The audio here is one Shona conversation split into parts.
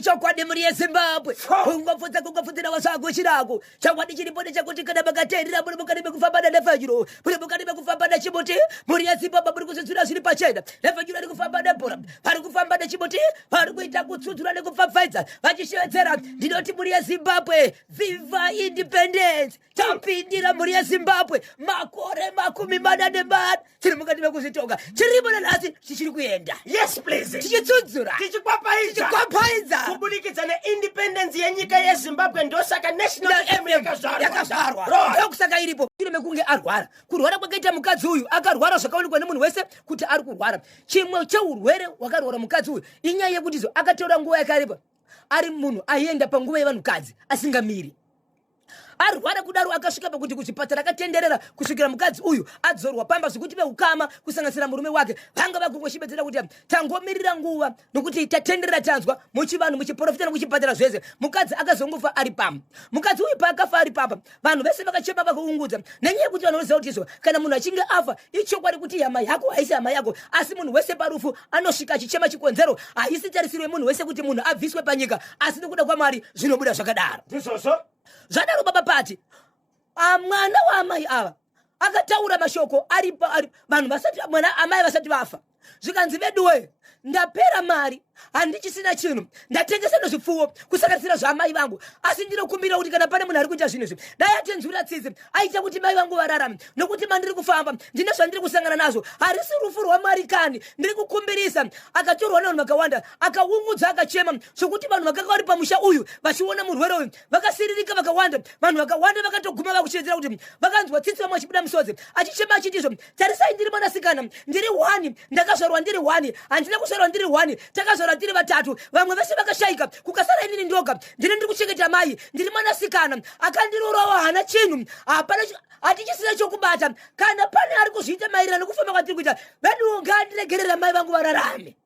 chokwadi muri yeZimbabwe kungofutira wasango chirako chakwadi chiripo chakuti kana makatenderera muri mukati mekufamba nefajiro muri mukati mekufamba nechimuti muri yeZimbabwe muri kutsutsura zviri pachena nefajiro iri kufamba nebhora pari kufamba nechimuti pari kuita kutsutsura nekupfapfaidza vachishevedzera ndinoti muri yeZimbabwe viva independence tapindira muri yeZimbabwe makore 40 tiri mukati mekuzvitonga chiripo nanhasi chichiri kuenda. Yes please tichitsudzura tichikwapaidza kubudikidza neindependence yenyika yeZimbabwe ndosaka national anthem yakazvarwa ndokusaka iripo tiri mekunge arwara kurwara kwakaita mukadzi uyu akarwara zvakaonekwa nemunhu wese kuti ari kurwara chimwe cheurwere hwakarwara mukadzi uyu inyaya yekutizo akatora nguva yakareba ari munhu aienda panguva yevanhukadzi asingamiri arwara kudaro akasvika pakuti kuchipatara akatenderera kusvikira mukadzi uyu adzorwa pamba zvekuti veukama kusanganisira murume wake vanga vakungoshibetsera kuti tangomirira nguva nokuti tatenderera tanzwa muchivanhu muchiprofita nokuchipatara zvese mukadzi akazongofa ari pamba mukadzi uyu paakafa ari pamba vanhu vese vakachema vakaungudza nenyaya yekuti vanoziva kuti izvo kana munhu achinge afa ichokwadi kuti hama yako haisi hama yako asi munhu wese parufu anosvika achichema chikonzero haisi tarisiro yemunhu wese kuti munhu abviswe panyika asi nokuda kwaMwari zvinobuda zvakadaro zvadaro baba pati mwana waamai ava akataura mashoko vanhu vasati mwana amai vasati vafa zvikanzi veduwe ndapera mari handichisina chinhu ndatengesa nezvipfuwo kusakatisira zvaamai vangu asi ndinokumbira kuti kana pane munhu ari kuita zvinhu izvi dai atenzura tsitsi aita kuti mai vangu vararame nokuti mandiri kufamba ndine zvandiri kusangana nazvo harisi rufu rwaMwari kani ndiri kukumbirisa akatorwa nevanhu vakawanda akaungudza akachema zvokuti vanhu vakanga vari pamusha uyu vachiona murwere uyu vakasiririka vakawanda vanhu vakawanda vakatoguma vakushedzera kuti vakanzwa tsitsi vamwe achibuda musodzi achichema achitizvo tarisai ndiri mwanasikana ndiri 1 ndakazvarwa ndiri 1 handina kuzvarwa ndiri 1 takazvarwa tiri vatatu vamwe vese vakashayika kukasara inini ndoga ndiri kuchengeta mai ndiri mwanasikana akandirorawo hana chinhu hapana hatichisina chokubata kana pane ari kuzviita maererano kufamba kwatiri kuita vedu ngandiregerera mai vangu vararame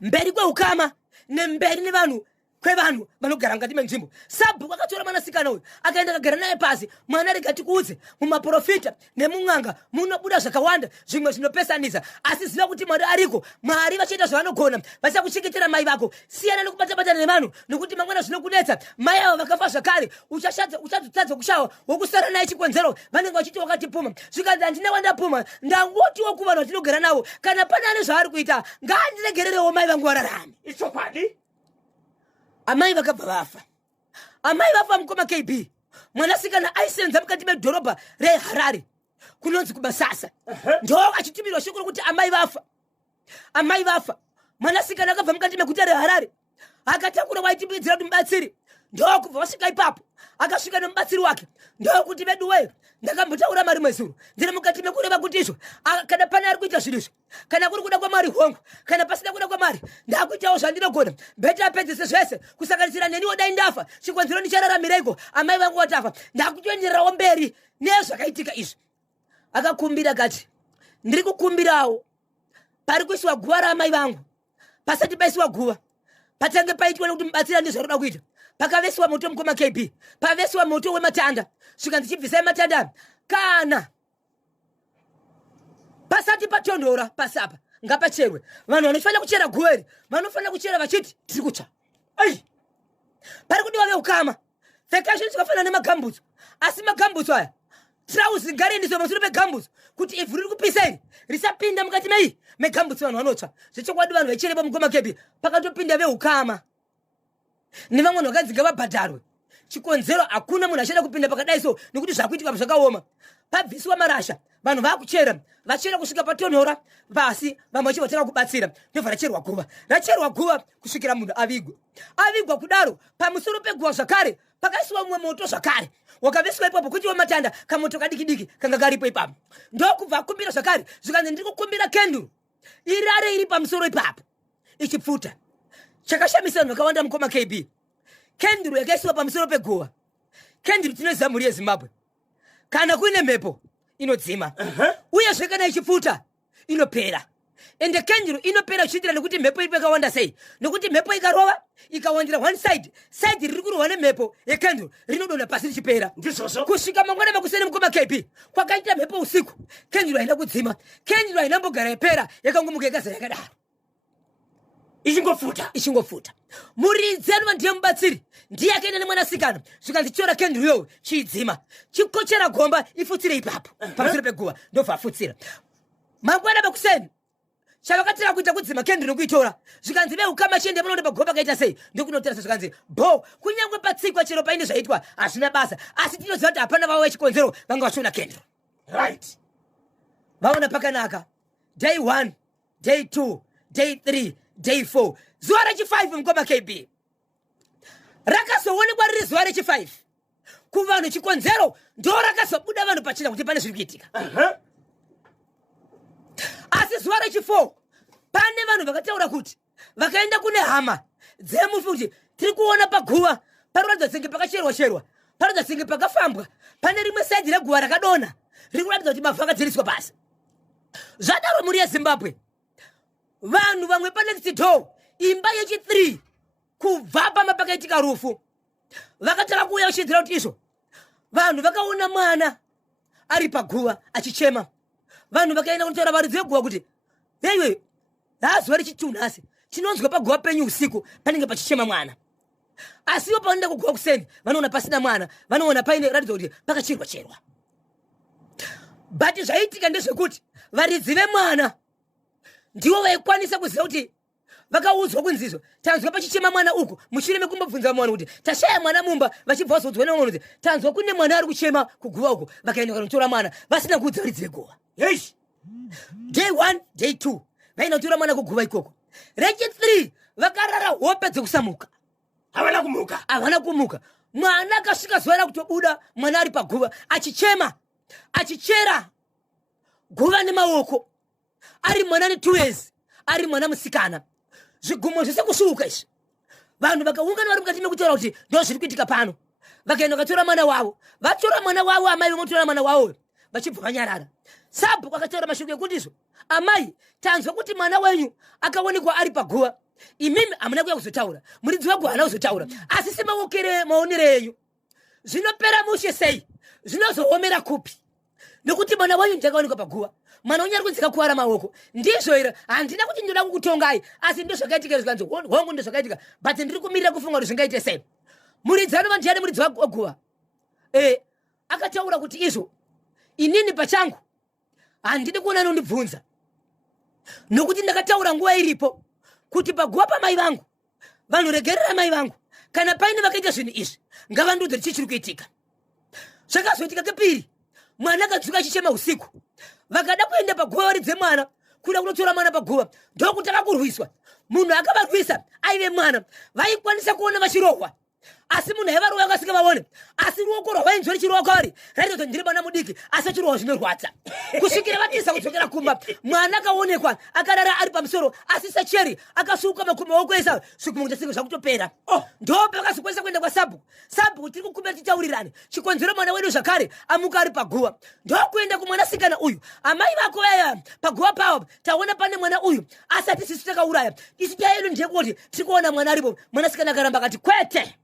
mberi kweukama nemberi nevanhu kwevanhu vanogara mukati menzvimbo sabhuku akatora mwanasikana uyu akaenda akagara naye pasi mwana regati kuudze mumaprofita nemun'anga munobuda zvakawanda zvimwe zvinopesanisa asi ziva kuti Mwari ariko Mwari vachiita zvavanogona vasina kuchengetera mai vako siyana nekubata-batana nevanhu nokuti mangwana zvinokudetsa mai avo vakafa zvakare uchadzotadza kushawa wokusara naye chikonzero vanenge vachiti wakatipuma zvikanzi handina wandapuma ndangotiwo kuvanhu vatinogara navo kana pane ane zvaari kuita ngaandiregererewo mai vangu vararame ichokwadi amai vakabva vafa amai vafa mukoma KB mwanasikana aisenza mukati medhorobha reHarare kunonzi kuBasasa ndo achitumirwa shoko rokuti amai vafa mwanasikana akabva mukati meguta reHarare akatakura waitipidzira kuti mubatsiri ndo kubva vasvika ipapo akasvika nemubatsiri wake ndo kuti vedu weye ndakambotaura mari mwezuro ndiri mukati mekureva kuti izvo kana pane ari kuita zvinhu izvi kana kuri kuda kwaMwari hongu kana pasina kuda kwaMwari ndakuitawo zvandinogona bheti apedzise zvese kusanganisira neniwo dai ndafa chikonzero ndichararamireko amai vangu watafa ndakutoendererawo mberi nezvakaitika izvi akakumbira kati ndiri kukumbirawo pari kuisiwa guva raamai vangu pasati paisiwa guva patange paitwa nekuti mubatsira ndizvaroda kuita pakavesiwa moto mukoma KB pavesiwa moto wematanda zvikanzi chibvisai matanda kana pasati patonhora pasapa ngapacherwe vanhu vanofanira kuchera guweri vanofanira kuchera vachiti tiri kutsva pari kudiwa veukama fekashoni zvakafanana nemagambutso asi magambutso aya trausi ngariendiswe pamusoro pegambutso kuti ivhu riri kupisa iri risapinda mukati megambutso vanhu vanotsva zvechokwadi vanhu vaicherepo mukoma KB pakatopinda veukama nevamwe vanhu vakanzi vabhadharwe chikonzero hakuna munhu achada kupinda pakadai so nekuti zvakuitika zvakaoma pabvisiwa marasha vanhu vakuchera vachera kusvika patonhora pasi vamwe vachibva vatanga kubatsira ndobva racherwa guva kusvikira munhu avigwa kudaro pamusoro peguva zvakare pakaisiwa mumwe moto zvakare wakavesiwa ipapo kutiwo matanda kamoto kadiki kanga karipo ipapo ndokubva akumbira zvakare zvikanzi ndiri kukumbira kenduru irare iri pamusoro ipapo ichipfuta chakashamisa vanhu vakawanda mukoma KB kenduru yakaisiwa pamusoro peguva kenduru tinoziva mhuri yeZimbabwe kana kuine mhepo inodzima uyezve kana ichipfuta inopera ende kenduru inopera ichiitira nekuti mhepo iri pakawanda sei nokuti mhepo ikarova ikawandira one side riri kurohwa nemhepo yekenduru rinodonha pasi richipera kusvika mangwana makuseni mukoma KB kwakaita mhepo usiku kenduru haina kudzima kenduru haina mbogara yapera yakangomuka yakazara yakadaro ichingofuta muridzi anova ndiye mubatsiri ndiye akaenda nemwanasikana zvikanzi chora kendriyo chiidzima chikochera gomba ifutsire ipapo pamusoro peguva ndobva afutsira mangwana pakuseni chavakatira kuita kudzima kendri nokuitora zvikanzi veukama chiende munoenda pagomba kaita sei ndokunotarisa zvikanzi bo kunyange patsikwa chero paine zvaitwa hazvina basa asi tinoziva kuti hapana vavo vechikonzero vanga vachiona kendri right vaona pakanaka day 1 day 2 day 3 day 4 zuva rechi5 mukoma KB rakazoonekwa riri zuva rechi5 kuvanhu chikonzero ndo rakazobuda vanhu pachena kuti pane zviri kuitika asi zuva rechi4 pane vanhu vakataura kuti vakaenda kune hama dzemufi kuti tiri kuona paguva paroratidza senge pakacherwa paroratidza senge pakafambwa pane rimwe saidhi reguva rakadonha riri kuratidza kuti mavhu akadziriswa pasi zvadaro muri yezimbabwe vanhu vamwe panext door imba yechi3 kubva pamba pakaitika rufu vakataka kuuya vachidzira kuti izvo vanhu vakaona mwana ari paguva achichema vanhu vakaenda kunotaura varidzi veguva kuti veiwe hazuva rechi2 nhasi tinonzwa paguva penyu usiku panenge pachichema mwana asiwo panoenda kuguva kuseni vanoona pasina mwana vanoona paine ratidza kuti pakachirwa but zvaitika ndezvekuti varidzi vemwana ndiwo vaikwanisa kuziva kuti vakaudzwa kunzizvo tanzwa pachichema mwana uku mushure mekumbobvunza mwana kuti tashaya mwana mumba vachibva vazodzwa nemwana kuti tanzwa kune mwana ari kuchema kuguva uku vakaenda kanotora mwana vasina kuudza varidzi veguva yes day 1 day 2 vaina kutora mwana kuguva ikoko rechi3 vakarara hope dzekusamuka havana kumuka mwana akasvika zuva rakutobuda mwana ari paguva achichema achichera guva nemaoko ari mwana ne2 years ari mwana musikana zvigumo zvese kusvuka izvi vanhu vakaungana vari mukati mekutaura kuti ndo zviri kuitika pano vakaenda vakatora mwana wavo vatora mwana wavo amai vomotora mwana wavo vachibva vanyarara sabhuku akataura mashoko ekuti izvo amai tanzwa kuti mwana wenyu akaonekwa ari paguva imimi hamuna kuya kuzotaura muridzi weguva haana kuzotaura asi semaonere enyu zvinopera mushe sei zvinozoomera kupi nokuti mwana wenyu ndakaonekwa paguva mwana wenyu ari kunzika kuwara maoko ndizvo here handina kuti ndoda kukutongai asi ndo zvakaitika zvikanzi hongu ndo zvakaitika but ndiri kumirira kufunga kuti zvingaite sei muridzi anova ndiani muridzi weguva akataura kuti izvo inini pachangu handidi kuona nondibvunza nokuti ndakataura nguva iripo kuti paguva pamai vangu vanhu regerera mai vangu kana paine vakaita zvinhu izvi ngavandudze kuti chichiri kuitika zvakazoitika kepiri mwana akadzuka achichema usiku vakada kuenda paguva varidze mwana kuda kunotora mwana paguva ndokuti akakurwiswa munhu akavarwisa aive mwana vaikwanisa kuona vachirohwa asi munhu aivarohwa akasika vaone asi ruoko rwavainzwa richirohwa kwavari raita kuti ndiri mwana mudiki asi chirohwa zvinorwadza kusvikira vatisa kudzokera kumba mwana akaonekwa akarara ari pamusoro asi secheri akasuka maoko esa zvigumo chasinga zvakutopera ndo pakazokwanisa kuenda kwasabhuku tiri kukumbira titaurirane chikonzero mwana wedu zvakare amuka ari paguva ndokuenda kumwanasikana uyu amai vako vaya paguva pavo taona pane mwana uyu asi hatisisu takauraya isu tayedu ndeyekuti tiri kuona mwana aripo mwanasikana akaramba akati kwete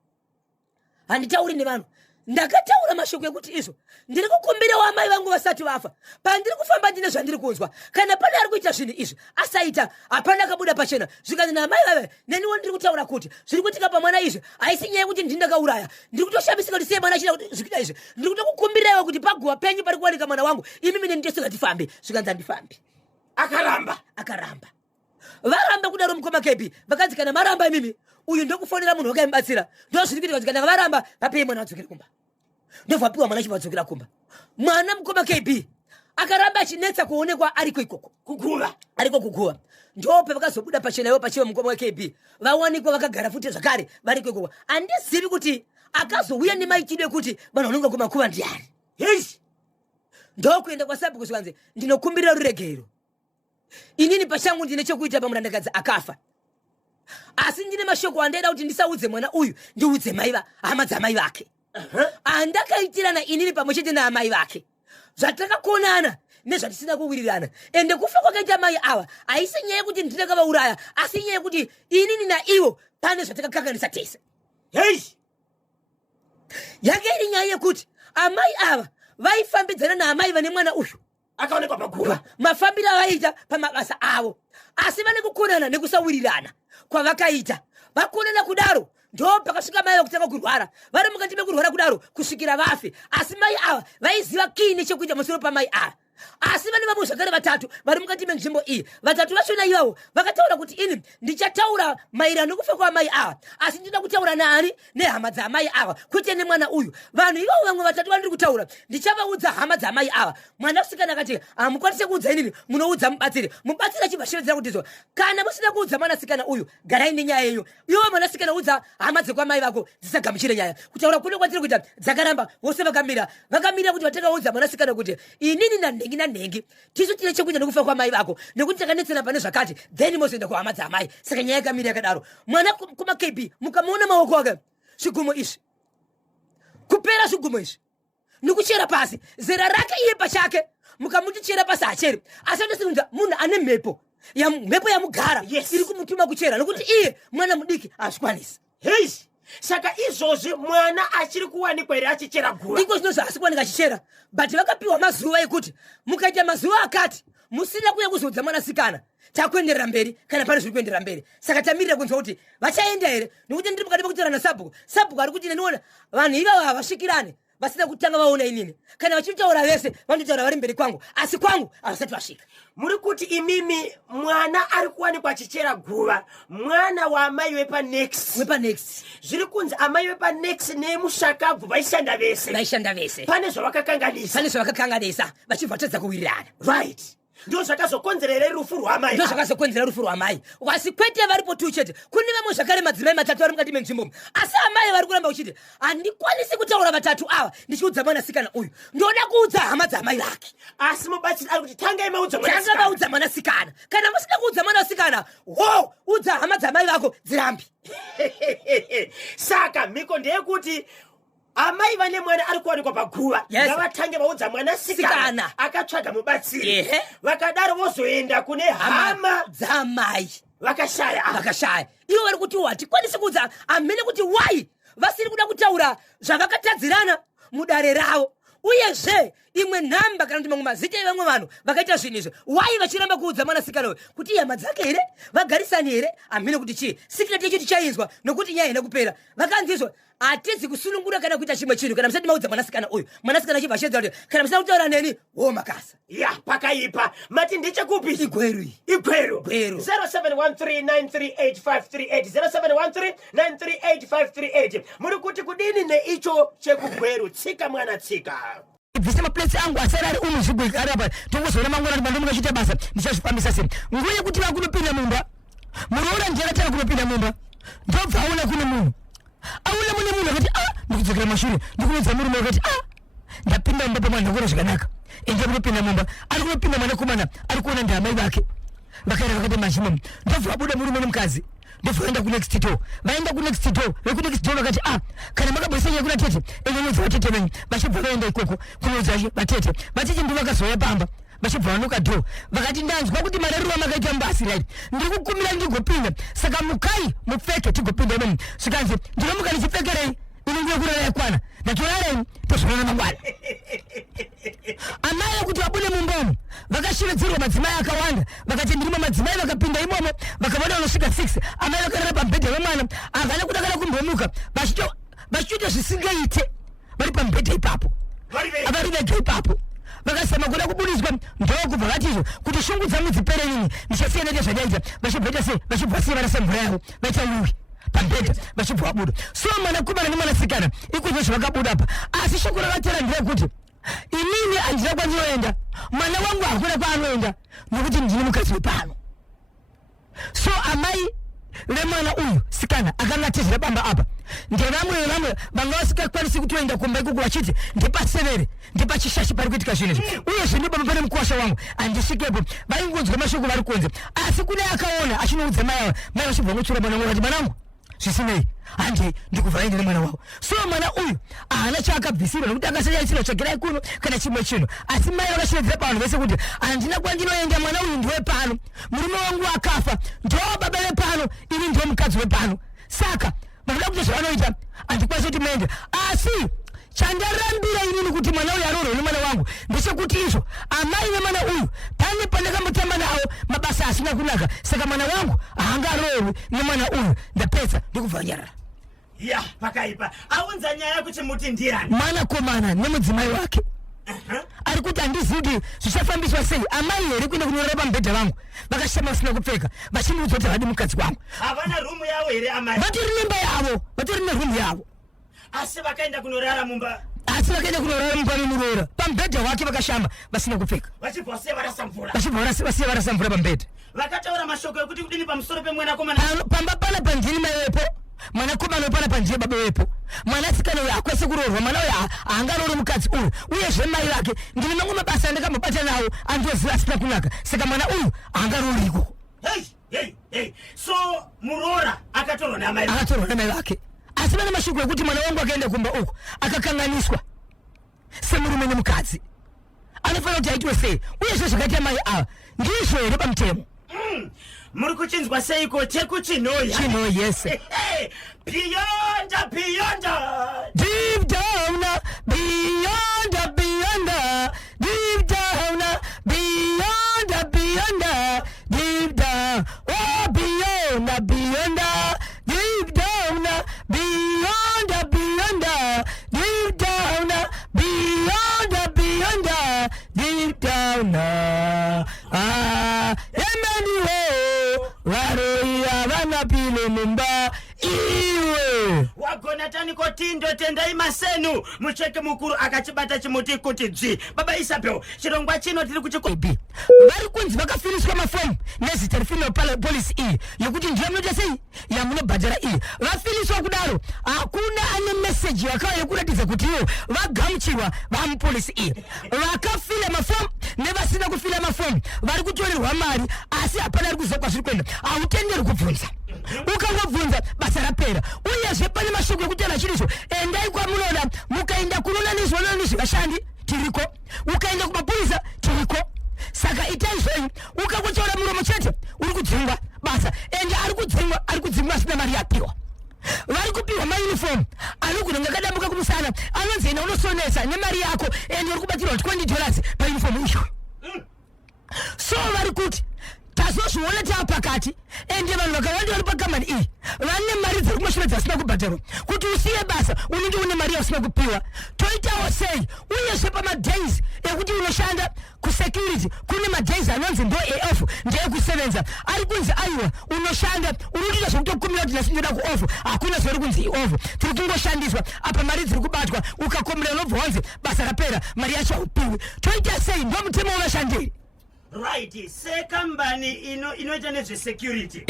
handitauri nevanhu ndakataura mashoko ekuti izvo ndiri kukumbirawo amai vangu vasati vafa pandiri kufamba ndine zvandiri kunzwa kana pane ari kuita zvinhu izvi asaita hapana akabuda pachena zvikanzi naamai vave neniwo ndiri kutaura kuti zviri kuitika pamwana izvi haisi nyaya yekuti ndini ndakauraya ndiri kutoshamisika kuti sei mwana achida kuti zvikuita izvi ndiri kutokukumbiraiwo kuti paguva penyu pari kuwanika mwana wangu imimi nenditosika tifambe zvikanzi handifambi akaramba varamba kudaro mukoma KB vakanzi kana maramba imimi uyu ndokufonera munhu wakaimubatsira ndo zviri kuitika kuti kana varamba vapei mwana wadzokere kumba ndobvapiwa mwana chivadzokera kumba mwana mukoma KB akaramba achinetsa kuonekwa ariko ikoko ariko kuguva ndope vakazobuda pachena iwo pachiva mukoma KB vawanikwa vakagara futi zvakare variko ikoko handizivi kuti akazouya nemaitidwe ekuti vanhu vanonga kumakuva ndiani ndokuenda kwasabhuku zvikanzi ndinokumbirira ruregero inini pachangu ndine chokuita pamurandakadzi akafa asi ndine mashoko andaida kuti ndisaudze mwana uyu ndiudze hama dzamai vake andakaitirana inini pamwe chete naamai vake zvatakakonana nezvatisina kuwirirana ende kufa kwakaita mai ava haisi nyaya yekuti ndinakavauraya asi nyaya yekuti inini naivo pane zvatakakanganisa tese yake iri nyaya yekuti amai ava vaifambidzana naamai vane mwana uyu akaonekwa paguva. Mafambiro avaita pamabasa avo asi vane kukonana nekusawirirana kwavakaita. Vakonana kudaro ndo pakasvika mai vakutanga kurwara. Vari mukati mekurwara kudaro kusvikira vafe. Asi mai ava vaiziva kiini chekuita musoro pamai ava. Asi vane vamwe zvakare vatatu vari mukati menzvimbo iyi. Vatatu vachona ivavo vakataura kuti ini ndichataura maererano nekufa kwamai ava, asi ndinoda kutaura naani nehama dzamai ava kwete nemwana uyu. Vanhu ivavo vamwe vatatu vandiri kutaura ndichavaudza hama dzamai ava. Mwanasikana akati hamukwanise kuudza inini, munoudza mubatsiri. Mubatsiri achibva shevedzera kuti zo kana musina kuudza mwanasikana uyu garai nenyaya yenyu. Iwo mwanasikana udza hama dzekwamai vako dzisagamuchire nyaya. Kutaura kuno kwatiri kuita dzakaramba vose vakamira kuti vatakaudza mwanasikana kuti inini nanhengi tisu tine chekuita nekufa kwamai vako nekuti takanetsera pane zvakati then mozoenda kuhama dzamai. Saka nyaya yakamira yakadaro. Mwana kumaKP mukamuona maoko ake zvigumo izvi kupera zvigumo izvi nekuchera pasi zera rake iye pachake mukamutichera pasi hacheri. Asi anosinda munhu ane mhepo yamugara iri kumutuma kuchera nekuti iye mwana mudiki hazvikwanisi. Hey, saka izvozvi mwana achiri kuwanikwa here achichera guva? Ndiko zvinozvo asi kuwanika achichera, but vakapiwa mazuva ekuti mukaita mazuva akati musina kuya kuzodza mwanasikana takuenderera mberi kana pane zviri kuenderera mberi. Saka tamirira kunzwa kuti vachaenda here, nekuti ndiri mukati mekutaura nasabhuku ari kuti neniona vanhu ivavo havasvikirane vasina kutanga vaona inini. Kana vachitaura vese vanotaura vari mberi kwangu, asi kwangu havasati vasvika. Muri kuti imimi mwana ari kuwanikwa achichera guva, mwana waamai wepaNext. Zviri kunzi amai wepaNext nemushakabvu vaishanda vese. Pane zvavakakanganisa vachibva vatadza kuwirirana. Right. Ndo zvakazokonzerera rufu rwamai. Asi kwete varipo tu chete. Kune vamwe zvakare madzimai matatu vari mukati menzvimbo. Asi amai vari kuramba uchiti handikwanisi kutaura vatatu ava ndichiudza mwanasikana uyu. Ndoda kuudza hama dzamai vake. Asi mubatsiri ari kuti tangai maudza mwanasikana. Kana musina kuudza mwanasikana, udza hama dzamai vako dzirambi. Saka mhiko ndeyekuti amai vane mwana ari kuwanikwa paguva ngavatange vaudza mwanasikana akatsvaga mubatsiri. Vakadaro vozoenda kune hama dzamai vakashaya. Ivo vari kuti hatikwanisi kuudza amene kuti wai vasiri kuda kutaura zvavakatadzirana mudare ravo. Uyezve imwe nhamba kana kuti mamwe mazita evamwe vanhu vakaita zvinhu izvi wai vachiramba kuudza mwanasikana uyu kuti ihama dzake here vagarisani here amene kuti chii sikireti yacho tichainzwa nokuti nyaya ina kupera. Vakanzizwa hatizi kusunungura kana kuita chimwe chinhu kana musati maudza mwanasikana uyu. Mwanasikana achibva achedza kuti kana musina kutaura neni makasa pakaipa mati ndechekupi igweru 0713938538 0713938538. muri kuti kudini neicho chekugweru? Tsika mwana tsika. Bvisa maplesi angu asari ari unuzvigwika ari apa tongozona mangwana kuti ndimukachita basa ndichazvifambisa sei. Nguye kuti vakunopinda mumba munoona ndiyakatanga kunopinda mumba ndobva aona kune munhu auna mune munhu akati ndikudzokera mashure ndikunodza murume akati ndapinda mumba pamwana ndakona zvakanaka ende kunopinda mumba ari kunopinda mwanakomana ari kuona ndamai vake vakaenda vakati machimomo ndobva abuda murume nemukadzi ndobva vaenda kunext door. Vaenda kunext door vekunext door vakati kana makabudisa nyaya kuna tete enyenodza vatete venyu vachibva vaenda ikoko kunodza vatete vatete ndo vakazoya pamba vachibva vanuka dhoo vakati ndanzwa kuti marerero amakaita mubasi right ndiri kukumira ndigopinda saka mukai mupfeke tigopinda imomo. Zvikanzi ndinomuka ndichipfekerei inenge yekurara yakwana ndatorarei tozonana mangwana. Amai kuti vabude mumbomo vakashevedzerwa madzimai akawanda vakati ndirimo madzimai vakapinda imomo vakavona vanosvika 6 amai vakarara pambhedha vemwana havana kudakara kumbomuka vachitoita zvisingaite vari pambhedha ipapo vari vega ipapo vakasema kuda kubudiswa ndokubva vatizvo kuti shungu dzangu dzipere nini ndichasiya nete zvadaidza vachibvaita sei vachibva siya varasa mvura yavo vaita lui pambhedha vachibva vabuda. So mwanakomana nemwanasikana ikozvo zvavakabuda apa asi shoko rakatera nderekuti inini handina kwandinoenda mwana wangu hakuna kwaanoenda nokuti ndine mukadzi wepano. So amai vemwana uyu sikana akanga atizira bamba apa ndevamwe vanga vasikakwanisi kutoenda kumba ikoko vachiti ndipasevere ndipachishashi pari kuitika zvinhu izvi uyezve ndibaba pane mukuwasha wangu handisvikepo vaingonzwa mashoko vari kunze asi kune akaona achinoudza mai ava mai vachibva ngotsura mwana wangu vati mwanangu zvisinei handi ndikubva aende nemwana wavo. So mwana uyu haana chaakabvisirwa nokuti akasayaisirwa tsvagirai kuno kana chimwe chinhu asi mai vakashevedzera pavanhu vese kuti handina kwandinoenda mwana uyu ndowepano murume wangu akafa ndo baba vepano ini ndo mukadzi wepano. Saka vakuda kuti zvavanoita handikwanisi kuti muende asi chandarambira inini kuti mwana uyu aroro ni mwana wangu ndechekuti izvo amai vemwana uyu pane pandakambotamba nawo mabasa asina kunaka saka mwana wangu haangarorwi nemwana uyu ndapedza ndikubva nyarara ya pakaipa aunza nyaya kuti muti ndiani mwana komana nemudzimai wake ari kuti handizivi kuti zvichafambiswa sei amai here kuenda kunorora pamubhedha vangu vakashama vasina kupfeka vachimuudza kuti havadi mukadzi wangu havana rumu yavo here amai vatori nemba yavo vatori nerumu yavo asi vakaenda kunorara mumba memuroora pamubhedha wake vakashama vasina kupfeka vachibva vasiya varasa mvura pamubhedha vakataura mashoko ekuti kudini pamusoro pemwana komana pamba pana pandini mai wepo mwana komana pana pandiye baba wepo mwana sikana uyu akwese kuroorwa mwana uyu haangaroori mukadzi uyu uyezve mai vake ndine mamwe mabasa andakambobata nawo andoziva asina kunaka saka mwana uyu haangaroori ikoko so muroora akatorwa namai vake asi vane mashoko ekuti mwana wangu akaenda kumba uko akakanganiswa semurume nemukadzi anofanira kuti aitwe sei uyezve zvakaita mai ava ndizvo here pamutemo muri kuchinzwa seiko chekuchinoya yes beyond deep down beyond deep down beyond deep down oh beyond deep down beyond deep down beyond deep down varoia vana pilo mumba iwe wagona taniko tindo tendai masenu mucheke mukuru akachibata chimuti kuti dzvi baba Isabel chirongwa chino tiri kuchikobi vari kunzi vakafiriswa mafomu nezita rifino polisi iyi yokuti ndiyo munoita sei yamunobhadhara iyi vafiriswa kudaro hakuna ane meseji yakauya yekuratidza kuti ivo vagamuchirwa vamupolisi iyi vakafila mafomu nevasina kufila mafomu vari kutorerwa mari asi hapana ari kuziva kwazviri kuenda hautenderwi kubvunza ukangobvunza basa rapera uyezve pane mashoko ekutaura chirizvo endai kwamunoda mukaenda kunonaniswa vashandi tiriko ukaenda kumapurisa tiriko saka itai zvenyu ukangotaura muromo chete uri kudzingwa basa ende ari kudzingwa asina mari yapiwa vari kupiwa maunifomu anogona ngakadambuka kumusana anonzi ena unosonesa nemari yako ende uri kubatirwa $20 paunifomu icho so vari kuti tazozviona tava pakati ende vanhu vakawanda vari pakambani iyi vane mari dziri kumashure dzasina kubhadharwa kuti usiye basa unenge une mari yausina kupiwa toitawo sei uyezve pamadays ekuti unoshanda kusecurity kune madays anonzi ndo af ndeyekusevenza ari kunzi aiwa unoshanda unotoita zvekutokumira kuti nasi ndoda kuofu hakuna zvori kunzi iofu tiri kungoshandiswa apa mari dziri kubatwa ukakomera unobva wanzi basa rapera mari yacho haupiwi toita sei ndo mutemo unashandiri right sekambani inoita nezvesecurity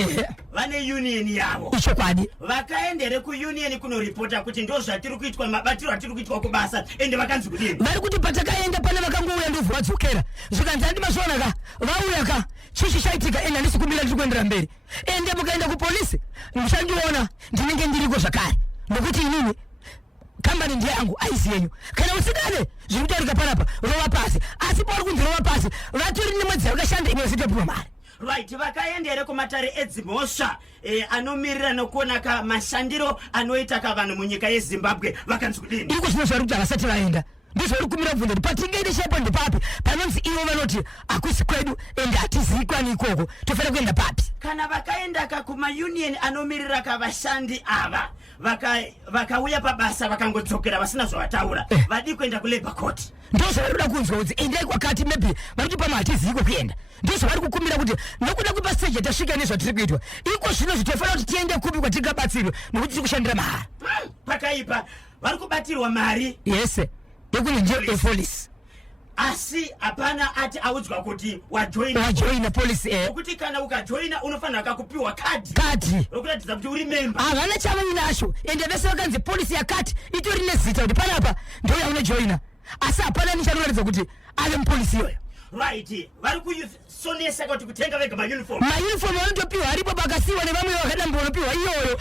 vane union yavo ichokwadi vakaendere kuunion kunoripota kuti ndo zvatiri kuitwa mabatiro atiri kuitwa kubasa ende vakanzi kudini vari kuti patakaenda pane vakangouya ndovhu vadzokera zvikanzi handimazvaona ka vauya ka chichi chaitika ende handisi kumira ndiri kuendera mberi ende mukaenda kupolisi muchandiona ndinenge ndiriko zvakare nokuti inini kambani ndiyangu aisi yenyu kana usikane zviri kutaurika panapa rova pasi asi pauri kunzi rova pasi vatori nemwedzi vakashanda imwe zitopiwa mari right vakaendere kumatare edzimhosva anomirira nokuonaka mashandiro anoita kavanhu munyika yezimbabwe vakanzi kudini iko zvino zvari kuti havasati vaenda ndizvari kumira kubvunza kuti patingaende shepo ndepapi panonzi ivo vanoti hakusi kwedu ende hatizivi kwani ikoko tofanira kuenda papi kana vakaendaka kumaunion anomirira kavashandi ava vakauya pabasa vakangodzokera vasina zvavataura vadi kuenda kulabour court ndozvavari kuda kunzwa kuti endai kwakati maybe vari kuti pama hatiziko kuenda ndozvavari kukumbira kuti nokuda kupa stage tasvika nezvatiri kuitwa iko zvino zvitofanira kuti tiende kupi kwatingabatsirwe nokuti tiri kushandira mahara pakaipa vari kubatirwa mari yese yekune nje epolisi asi hapana ati audzwa kuti wajoina polisi kuti kana ukajoina unofanira kakupiwa kadi rokuratidza kuti uri memba havana chavainacho ende vese vakanzi polisi yakati itori nezita kuti panapa ndoya unojoina asi hapana nichanoratidza kuti ave mupolisi iyoyo right vari kusonesa kuti kutenga vega mauniform vanotopiwa aripo pakasiwa nevamwe vakadamba vanopiwa iyoyo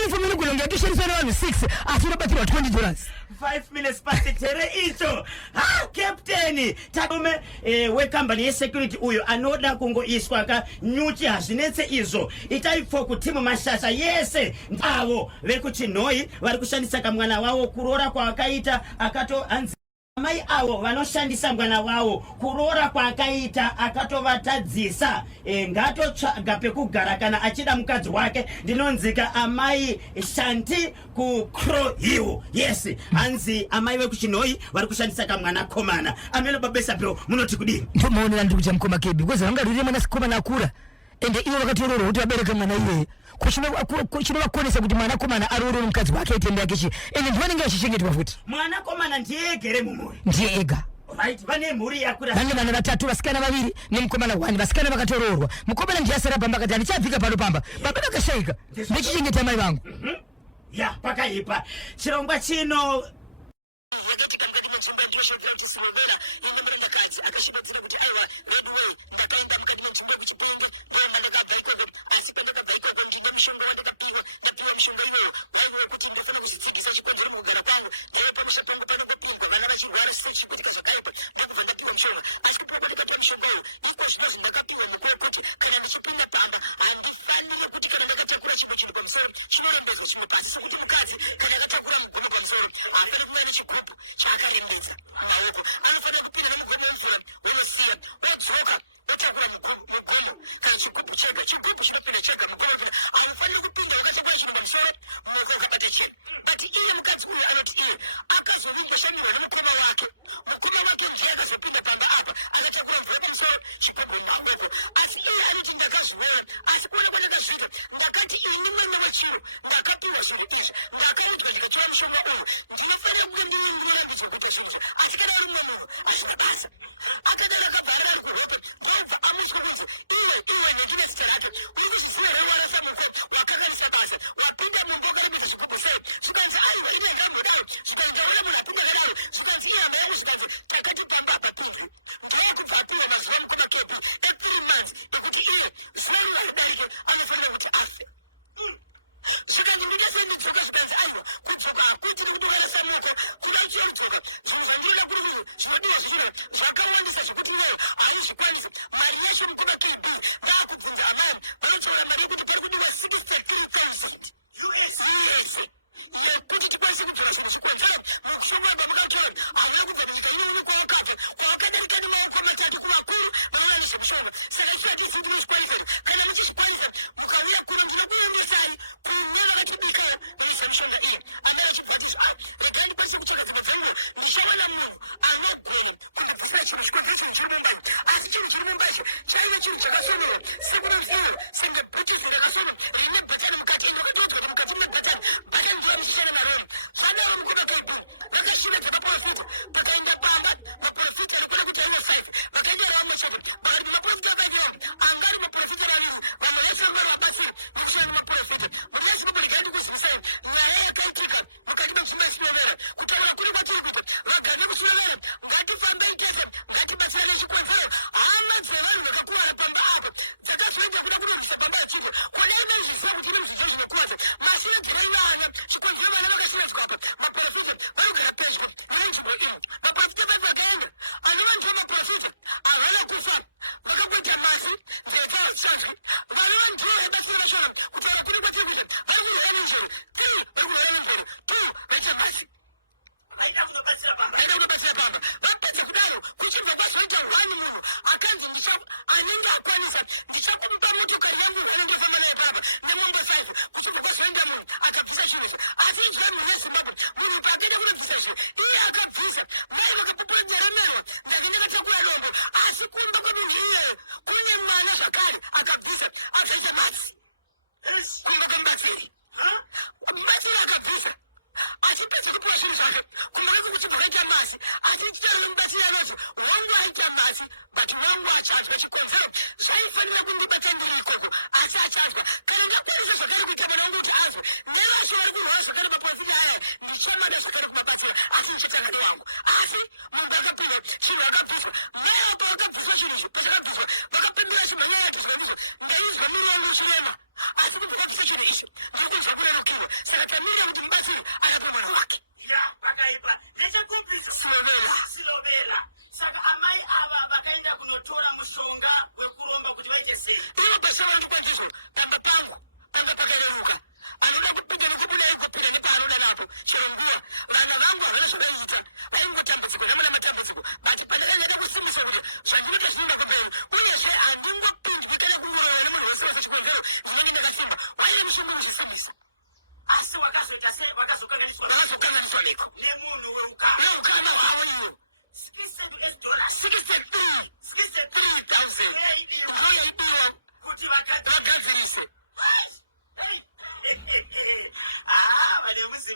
uniform inokulongera toshandiswa nevanhu 6 asi unobatirwa $20 5 minutes past 3 icho captain takume wekambani yesecurity uyo anoda kungoiswa kanyuchi hazvinetse izvo itaipfo kuti mumashasha yese avo vekuchinhoi vari kushandisa kamwana wavo kuroora kwaakaita hanzi amai avo vanoshandisa mwana wavo kuroora kwaakaita akatovatadzisa ngatotsvaga pekugara kana achida mukadzi wake ndinonzika amai Shanti kuCrow Hill. Yes, hanzi amai vekuchinhoi vari kushandisa kamwana komana. Ameno babesa bro munoti kudini? Ndomaonera ndiri kucha mukoma kebi because vanga riri mwana sikomana akura ende ivo vakatororo kuti vabereka mwana iye kuchinovakonesa kuti mwana komana arorore mukadzi wake aitenda yake chi ende ndivanenge vachichengetwa futi mwana komana ndiye egere mumuri ndiye ega. Right, vane mhuri yakura. Vane vana 3 vasikana 2 nemukomana 1 vasikana vakatororwa. Mukomana ndiye asara pamba kati anichabvika pano pamba. Baba vakashayika. Ndichichengeta mai vangu. Ya pakaipa. Chirongwa chino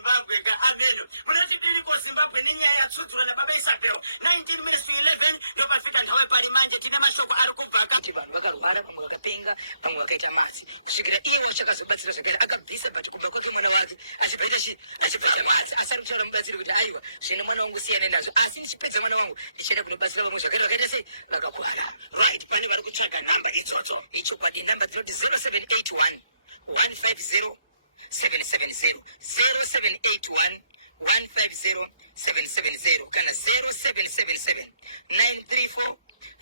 Zimbabwe ka ameno munoti dili ko Zimbabwe ninyaya tsutsura ne baba Isabel 19 minutes to 11 ndo mafika nthawe pali manje tina mashoko ari kupaka vanhu vakarwara pamwe vakapenga pamwe vakaita matsi kusvikira iye chakazobatsira zvakare akabvisa but kubva kwake mwana wake achipedza matsi asari kutaura mubatsiri kuti aiwa zvino mwana wangu siyane nazvo asi ndichipedza mwana wangu ndichienda kunobatsira vamwe zvakare vakaita sei vakakwana right pane vari kutsvaga namba idzodzo ichokwadi namba dzinoti 0781 150 770 0781 150 770 kana 0777 934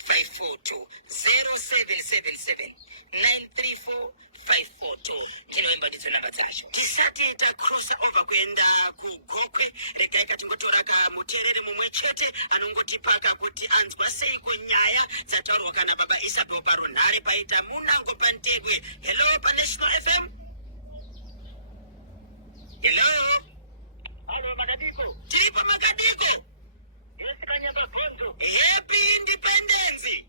542 0777 934 542 ndinoimba ndidzo namba dzacho tisati takrosa over kuenda kugokwe regai katingotora kamuterere mumwe chete anongotipaka kuti anzwa sei kunyaya dzataurwa kana baba Isabel parunhare paita munango pantegwe. Hello paNational FM. Hello. Hello Makadiko. Tiripa Makadiko. Yes, Kanyaka Konzo. Happy Independence.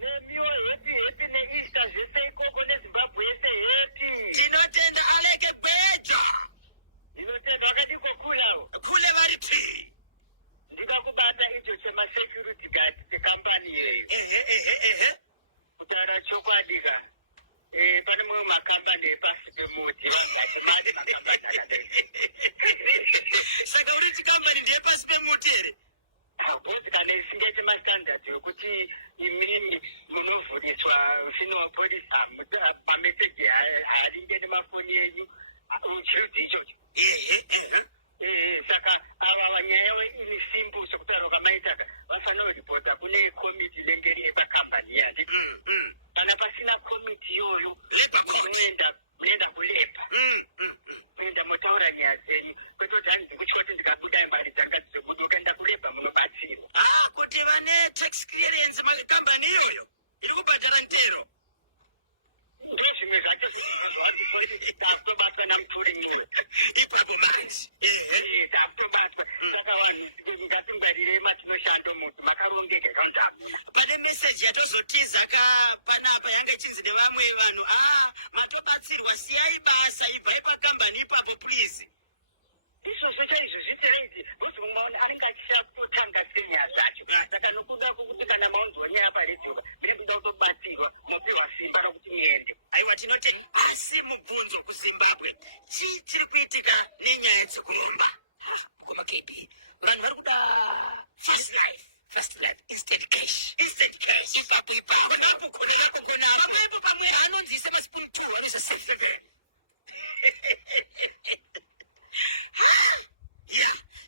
Nemio happy ne Easter zese ikoko neZimbabwe yese happy. Tinotenda aleke beja. Tinotenda Makadiko kularo. Kule vari tri. Ndikakubata icho chema security guard company ye. Kutara chokwadika. Pane mwe makambani pasi pemoti. Saka uri chikambani ndiye pasi pemoteri. Bosi kana isingete mastandard yokuti imini munovhuniswa fino police pamessage haringene mafoni yenyu uchirudzi ichocho. Saka ava vanyaya weinisimbu sokutaura kwamaita vafanira kuripota kune komiti inenge ine makambani yati kana pasina komiti iyoyo munoenda kulepa munoenda motaura nyaya dzenyu kwetoti hanzi kuchoti ndikabuda mari dzakati dzekuti ukaenda kulepa munobatsirwa kuti vane tax clearance makambani iyoyo iri kubhadhara ndiro ndozvimwe zvacho takutobatwa namuturinyiro ipapo manje takutobatwa saka vanhu ngatingwarire matinoshando muti makarongeka kautano pane meseji yatozotiza panapa yanga ichinzi nevamwe vanhu matobatsirwa siyai basa ibvai pakambani ipapo please izvozvo chaizvo zvitiaiti bhozi mumaona anenge achishakutotanga senyaya zvacho saka nokuda kwokuti kana maunzonyaya paredhiova ndiri kuda kutobatsirwa mopiwa simba rokuti muende aiwa tinoti asi mubvunzo kuZimbabwe chiri kuitika nenyaya dzekuromba koma KB vanhu vari kuda fast life instant cash ipapo kona amaipo pamwe anonzise masipuni 2 anoisa 7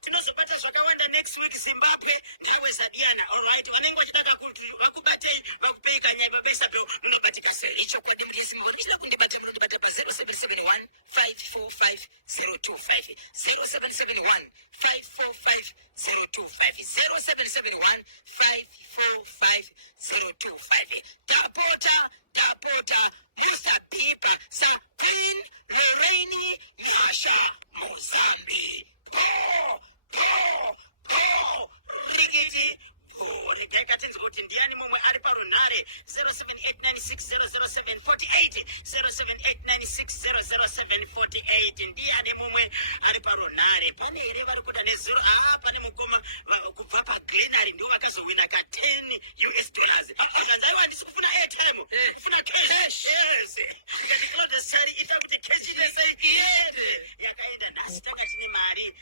tinozobata zvakawanda next week Zimbabwe nthawe zadiyana alright vanenge vachidaka kuti vakubatei vakupei kanyaya baba Isabel munobatika sei icho kwadi muchida kundibata munondibata pa 0771 545 025 0771 545 025 0771 545 025 tapota musapipa sa Queen Lorraine Nyasha Mozambique rigiti rikaikatinzi kuti ndiani mumwe ari parunhare 0789600748 0789600748 ndiani mumwe ari parunhare pane here vari kuda nezuro pane mukoma kubva pagrenary ndo vakazowina ka $10 akanzaiwa handisi kufuna airtime kufuna cash ndinodasari ita kuti cash inesei yakaenda nhasi tanga tine mari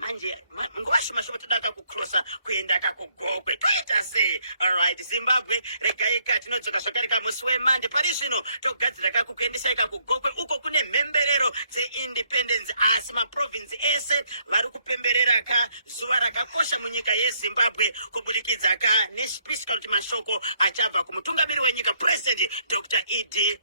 manje mungowashimasho todaka kukrosa kuenda kakugogwe toita sei alright Zimbabwe regai tinodzoka zvakare pamusi weMonday pari zvino togadzira kakukuendesai kakugogwe uko kune mhemberero dzeindependence asi maprovinsi ese vari kupemberera zuva rakakosha munyika yeZimbabwe kubudikidza nespeaker kuti mashoko achabva kumutungamiri wenyika President Dr. E.D.